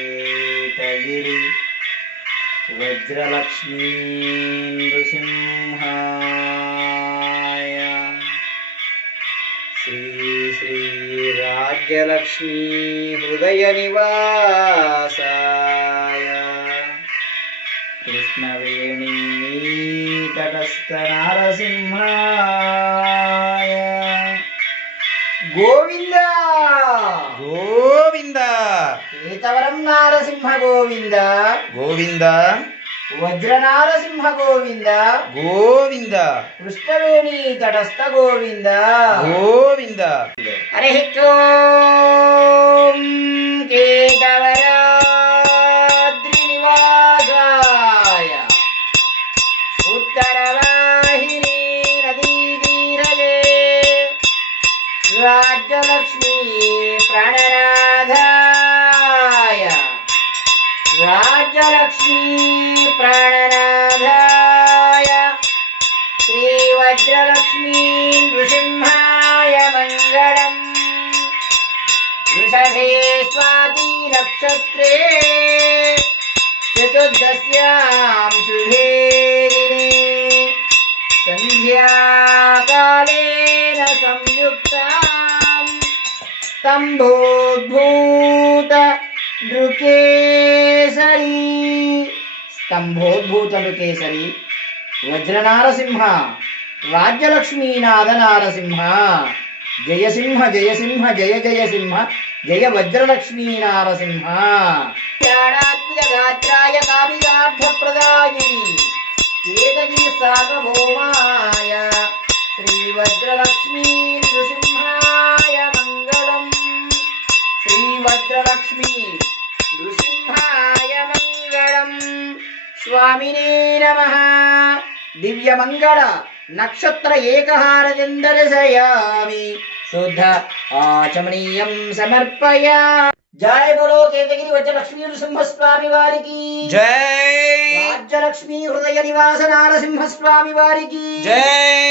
కేతగిరి వజ్రలక్ష్మీ నృసింహాయ శ్రీ శ్రీ రాజ్యలక్ష్మీ హృదయ నివాసాయ కృష్ణవేణీ తటస్థ నారసింహాయ గోవింద గోవింద కేతవరం నారసింహ గోవింద గోవింద వజ్ర నారసింహ గోవింద గోవింద కృష్ణవేణీ తటస్థ గోవింద గోవింద హరి ఓం కేతవరాద్రి నివాసాయ ఉత్తరవాహిని నదీ తీరగే రాజ్యలక్ష్మీ ప్రాణనాథాయ రాజ్యలక్ష్మీ ప్రాణనాథాయ శ్రీ వజ్రలక్ష్మీ నృసింహాయ మంగళం వృషభే స్వాతి నక్షత్రే చతుర్దశ్యాం శుభే దినే సంధ్యాకాలేన సంయుక్తాం స్తంభోద్భూత నృకేసరి స్తంభోద్భూత నృకేసరి వజ్రనారసింహ రాజ్యలక్ష్మీనాథ నారసింహ జయసింహ జయసింహ జయ జయసింహ జయ వజ్రలక్ష్మీ నారసింహ గాత్రాయ కామితార్థప్రదాయిని కేతగిరి సార్వభౌమాయ శ్రీ వజ్రలక్ష్మీ నృసింహాయ మంగళం శ్రీ వజ్రలక్ష్మీ నృసింహాయ మంగళం స్వామినే నమః దివ్యమంగళ నక్షత్ర ఏకహారచందర్శయామి శుద్ధ ఆచమనీయం సమర్పయా జయ బలో కేతగిరి వజ్రలక్ష్మీ నృసింహస్వామి వారికి జై రాజ్యలక్ష్మీ హృదయ నివాస నారసింహస్వామి వారికి జై